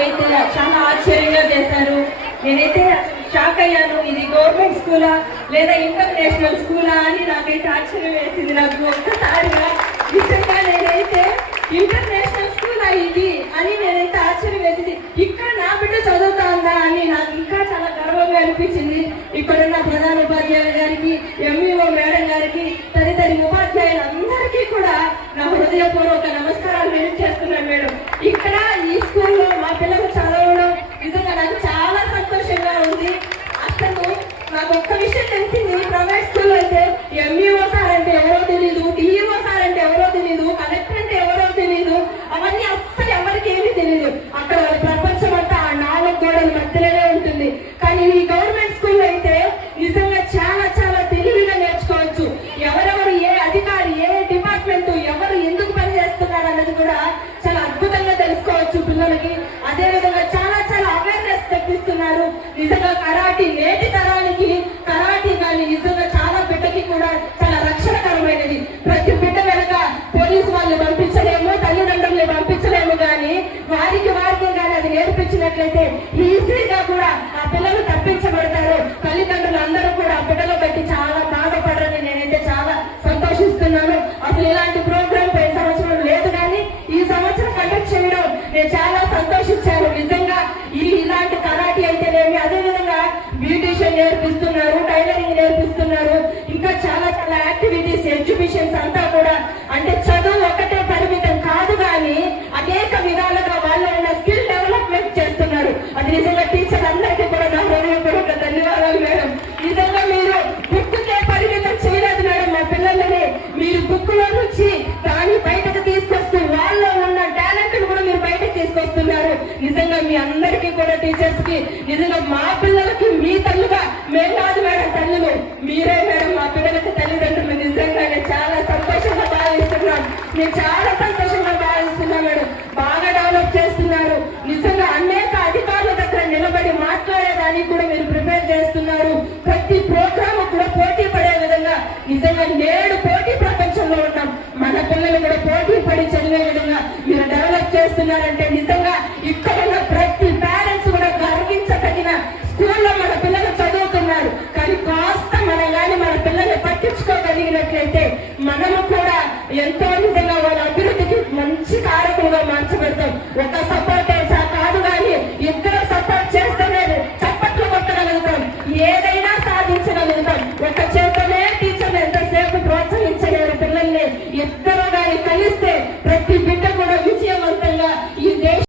వాళ్ళైతే చాలా ఆశ్చర్యంగా చేశారు. నేనైతే షాక్ అయ్యాను. ఇది గవర్నమెంట్ స్కూలా లేదా ఇంటర్నేషనల్ స్కూలా అని నాకైతే ఆశ్చర్యం వేసింది. నాకు ఒక్కసారిగా నిజంగా నేనైతే ఇంటర్నేషనల్ స్కూల్ ఇది అని నేనైతే ఆశ్చర్యం వేసింది. ఇక్కడ నా బిడ్డ చదువుతా ఉందా అని నాకు ఇంకా చాలా గర్వంగా అనిపించింది. ఇక్కడున్న ప్రధాన ఉపాధ్యాయుల గారికి, ఎంఈఓ మేడం గారికి, తదితర ఉపాధ్యాయులందరికీ కూడా నా హృదయపూర్వక నమస్కారాలు తెలియజేస్తున్నాను మేడం. ఇక్కడ ఈ స్కూల్లో మా పిల్లలు చదవడం నిజంగా నాకు చాలా సంతోషంగా ఉంది. అసలు నాకు ఒక్క విషయం తెలిసింది, ప్రైవేట్ స్కూల్లో అయితే ఎంఈఓ సార్ అంటే ఎవరో తెలీదు, డిఈఓ సార్ అంటే ఎవరో తెలీదు, కలెక్టర్ అంటే ఎవరో తెలీదు, అవన్నీ అస్సలు ఎవరికి ఏమీ తెలియదు. అక్కడ వాళ్ళ ప్రపంచం అంతా ఆ 4 గోడల మధ్యలోనే ఉంటుంది. కానీ ఈ గవర్నమెంట్ స్కూల్లో అయితే నిజంగా చాలా చాలా తెలివిగా నేర్చుకోవచ్చు. ఎవరెవరు ఏ అధికారి, ఏ డిపార్ట్మెంట్, ఎవరు ఎందుకు పని చేస్తున్నారు అన్నది కూడా చాలా అద్భుతంగా తెలుసుకోవచ్చు పిల్లలకి. అదే విధంగా చాలా చాలా అవేర్నెస్ తెప్పిస్తున్నారు. నిజంగా కరాటీ నేటి తరానికి కరాటీ కానీ నిజంగా చాలా బిడ్డకి కూడా చాలా రక్షణకరమైనది. ప్రతి బిడ్డ వెనక పోలీసు వాళ్ళు పంపించలేము, తల్లిదండ్రుల్ని పంపించలేము, కానీ వారికి కానీ అది నేర్పించినట్లయితే ఈజీగా కూడా ఆ పిల్లలు తప్పించబడతారు. తల్లిదండ్రులు అందరూ కూడా ఆ పిల్లలు బట్టి చాలా బాధపడరని నేనైతే చాలా సంతోషిస్తున్నాను. అసలు ఇలాంటి ప్రోగ్రామ్ పై సంవత్సరం లేదు, కానీ ఈ సంవత్సరం కండక్ట్ చేయడం నేను చాలా సంతోషించాను. నిజంగా ఇలాంటి కరాటీ అయితేనేమి, అదేవిధంగా బ్యూటిషియన్ నేర్పిస్తున్నారు, టైలరింగ్ నేర్పిస్తున్నారు, ఇంకా చాలా చాలా యాక్టివిటీస్, ఎగ్జిబిషన్స్ అంతా కూడా. అంటే చదువు ఒకటే పరిమితం కాదు, కానీ అనేక విధాలుగా వాళ్ళు ఉన్న స్కిల్ డెవలప్మెంట్ చేస్తున్నారు. అది నిజంగా టీచర్ అందరికీ కూడా నా హృదయపూర్వక ధన్యవాదాలు మేడం. నిజంగా మీరు బుక్కే పరిమితం చేయలేదు మేడం. మా పిల్లలని మీరు బుక్లో నుంచి దాన్ని బయటకు తీసుకొస్తూ వాళ్ళలో ఉన్న టాలెంట్ కూడా మీరు బయటకు తీసుకొస్తున్నారు. నిజంగా మీ అందరికీ కూడా టీచర్స్ కి నిజంగా మా పిల్లలకి మీ తల్లుగా మేము కాదు మేడం, తల్లులు మీరే మేడం. మా పిల్లలకి తల్లిదండ్రులు నిజంగా నేను చాలా సంతోషంగా భావిస్తున్నాను. నేను చాలా సంతోషంగా భావిస్తున్నాను మేడం. బాగా డెవలప్ చేస్తున్నారు. నిజంగా అనేక అధికారుల దగ్గర నిలబడి మాట్లాడేదానికి కూడా మీరు ప్రిపేర్ చేస్తున్నారు. ప్రతి ప్రోగ్రామ్ కూడా పోటీ పడే విధంగా నిజంగా నేడు పోటీ ప్రపంచంలో ఉన్నాం. మన పిల్లలు కూడా పోటీ పడి చదివే విధంగా మీరు డెవలప్ చేస్తున్నారంటే నిజంగా ఇక్కడ ఉన్న ప్రతి పేరెంట్స్ కూడా గర్వించదగిన స్కూల్లో మన పిల్లలు చదువుతున్నారు. కానీ కాస్త మనం కానీ మన పిల్లల్ని పట్టించుకోగలిగినట్లయితే మనము కూడా ఎంతో నిజంగా వాళ్ళ అభివృద్ధికి మంచి కారకులుగా మార్చబడతాం. ఒక